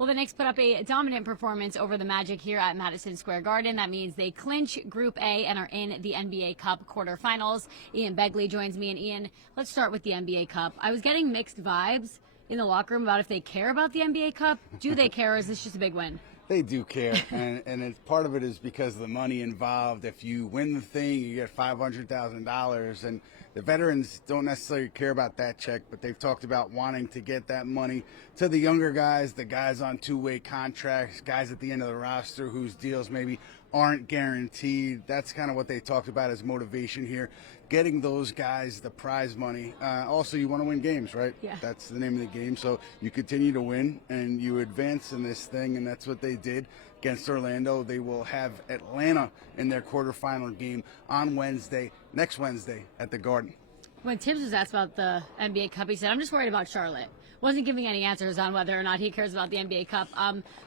Well, the Knicks put up a dominant performance over the Magic here at Madison Square Garden. That means they clinch Group A and are in the NBA Cup quarterfinals. Ian Begley joins me. And Ian, let's start with the NBA Cup. I was getting mixed vibes in the locker room about if they care about the NBA Cup. Do they care, or is this just a big win? They do care, and part of it is because of the money involved. If you win the thing, you get $500,000, and the veterans don't necessarily care about that check, but they've talked about wanting to get that money to the younger guys, the guys on two-way contracts, guys at the end of the roster whose deals maybe aren't guaranteed. That's kind of what they talked about as motivation here, getting those guys the prize money. Also, you want to win games, right? Yeah. That's the name of the game. So you continue to win and you advance in this thing, and that's what they did against Orlando. They will have Atlanta in their quarterfinal game on next Wednesday at the Garden. When Tibbs was asked about the NBA Cup, he said, "I'm just worried about Charlotte." Wasn't giving any answers on whether or not he cares about the NBA Cup.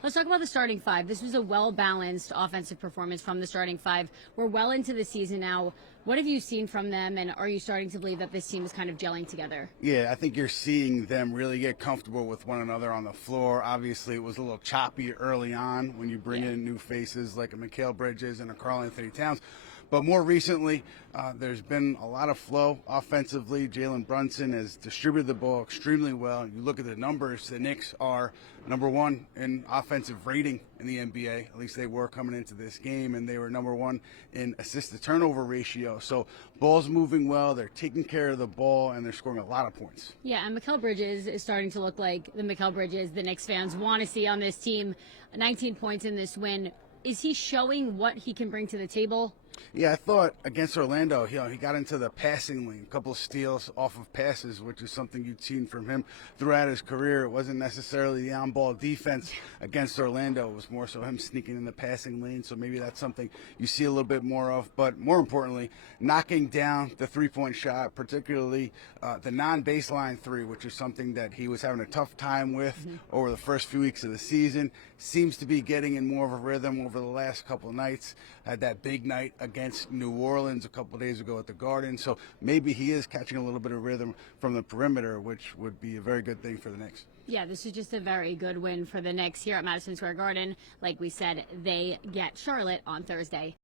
Let's talk about the starting five. This was a well-balanced offensive performance from the starting five. We're well into the season now. What have you seen from them, and are you starting to believe that this team is kind of gelling together? Yeah, I think you're seeing them really get comfortable with one another on the floor. Obviously, it was a little choppy early on when you bring in new faces like a Mikal Bridges and a Karl-Anthony Towns. But more recently, there's been a lot of flow offensively. Jalen Brunson has distributed the ball extremely well. You look at the numbers, the Knicks are number one in offensive rating in the NBA. At least they were coming into this game, and they were number one in assist-to-turnover ratio. So ball's moving well, they're taking care of the ball, and they're scoring a lot of points. Yeah, and Mikal Bridges is starting to look like the Mikal Bridges the Knicks fans want to see on this team. 19 points in this win. Is he showing what he can bring to the table? Yeah, I thought against Orlando, he got into the passing lane, a couple of steals off of passes, which is something you'd seen from him throughout his career. It wasn't necessarily the on-ball defense against Orlando. It was more so him sneaking in the passing lane, so maybe that's something you see a little bit more of. But more importantly, knocking down the three-point shot, particularly the non-baseline three, which is something that he was having a tough time with over the first few weeks of the season. Seems to be getting in more of a rhythm over the last couple of nights. Had that big night against New Orleans a couple of days ago at the Garden. So maybe he is catching a little bit of rhythm from the perimeter, which would be a very good thing for the Knicks. Yeah, this is just a very good win for the Knicks here at Madison Square Garden. Like we said, they get Charlotte on Thursday.